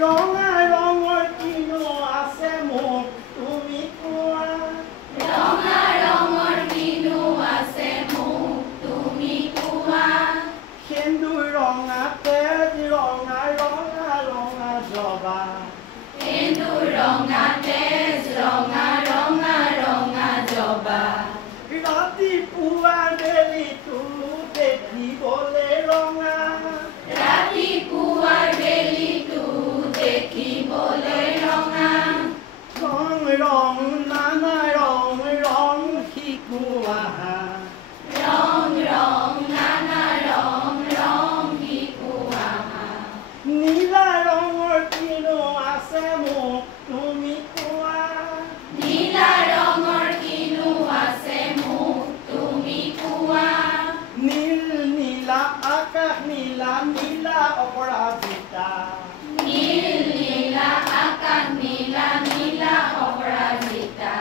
ৰঙা ৰঙৰ কিনো আছে মোক তুমি কোৱা ৰঙা ৰঙৰ কিনো আছে মোক তুমি কোৱা সেন্দুৰ ৰঙা তেজ ৰঙা ৰঙা ৰঙা জবা সেন্দুৰ ৰঙা তেজ ৰঙা ৰঙা ৰঙা জবা ৰাতিপুৱা বেলিটো দেখিবলৈ ৰঙা ৰাতিপুৱাৰ বেলিটো দেখিবলৈ ৰঙা ৰং ৰং নানা ৰং ৰং শিকোৱা ৰং ৰং নানা ৰং ৰং শিকোৱা নীলা ৰঙৰ কিনো আছে মোক তুমি কোৱা নীলা ৰঙৰ কিনো আছে মোক তুমি কোৱা নীল নীলা আকাশ নীলা নীলা অপৰাজিতা নীল নীলা আকাশ নীলা নীলা অপৰাজিতা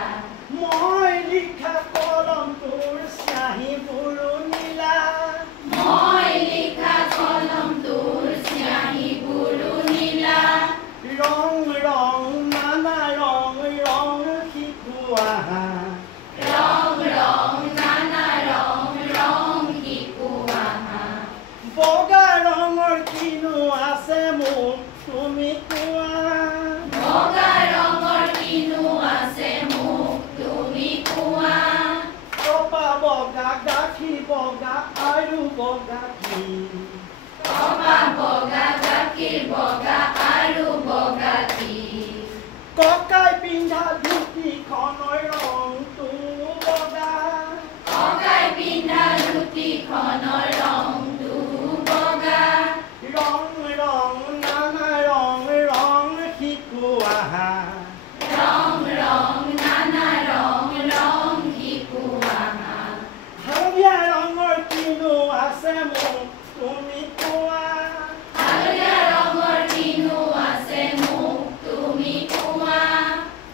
মই লিখা কলমটোৰ চিয়াহীবোৰো নীলা মই লিখা কলমটোৰ চিয়াহীবোৰো নীলা ৰং ৰং নানা ৰং ৰং শিকোৱা ৰং ৰং নানা ৰং ৰং শিকোৱা বগা ৰঙৰ কিনো আছে মোক তুমি কোৱা বগা ৰঙৰ কিনো আছে মোক তুমি কোৱা কপা বগা গাখীৰ বগা আৰু বগা ঘিঁ কপা বগা গাখীৰ বগা আৰু বগা ঘিঁ ককাই পিন্ধা ধুতিখনৰ ৰংটো বগা ককাই পিন্ধা ধুতিখনৰ ৰংটো বগা ৰং ৰং নানা ৰং ৰং শিকোৱা ৰং ৰং নানা ৰং ৰং শিকোৱা হালধীয়া ৰঙৰ কিনো আছে মোক তুমি কোৱা হালধীয়া ৰঙৰ কিনো আছে মোক তুমি কোৱা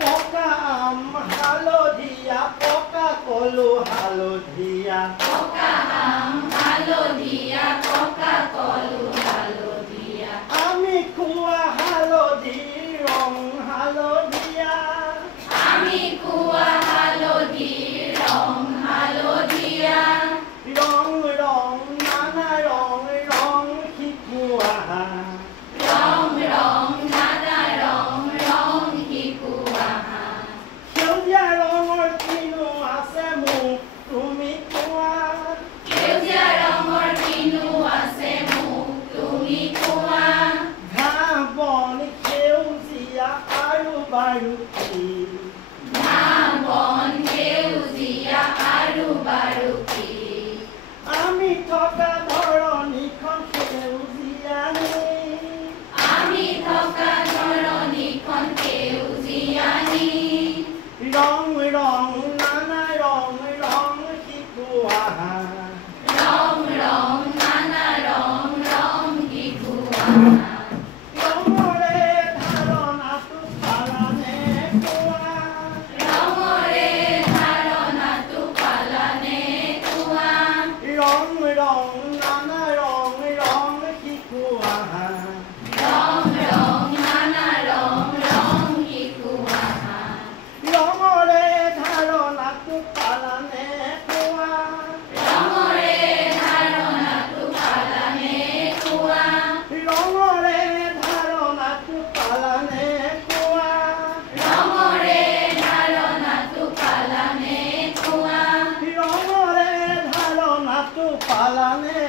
পকা আম হালধীয়া পকা কলো হালধীয়া পকা আম হালধীয়া পকা কলো হালধীয়া আমি খোৱা হালধি ৰং হালধীয়া আমি খোৱা হালধি ৰং হালধীয়া ৰং ৰং নানা ৰং ৰং শিকোৱা ৰং ৰং নানা ৰং ৰং শিকোৱা সেউজীয়া ৰঙৰ কিনো আছে মোক তুমি কোৱা সেউজীয়া ৰঙৰ কিনো আছে মোক তুমি কোৱা ঘাঁহ বন সেউজীয়া আৰু বাৰুকি ঘাঁহ বন সেউজীয়া আৰু বাৰুকি আমি থকা ধৰণীখন সেউজীয়া আমি থকা ধৰণীখন সেউজীয়ানী ৰং ৰং নানা ৰং ৰং শিকোৱা ৰং ৰং নানা ৰং ৰং শিকোৱা ৰঙৰে ধাৰণাটো পালানে কোৱা ৰঙৰে ধাৰণাটো পালানে কোৱা ৰং ৰং নানা ৰং ৰং শিকোৱা ৰং ৰং নানা ৰং ৰং শিকোৱা ৰঙৰে ধাৰণাটো পালানে কোৱা ৰঙৰে ধাৰণাটো পালানে কোৱা ৰঙৰে ধাৰণাটো পালানে কোৱা ৰঙৰে ধাৰণাটো পালানে কোৱা ৰঙৰে ধাৰণাটো পালানে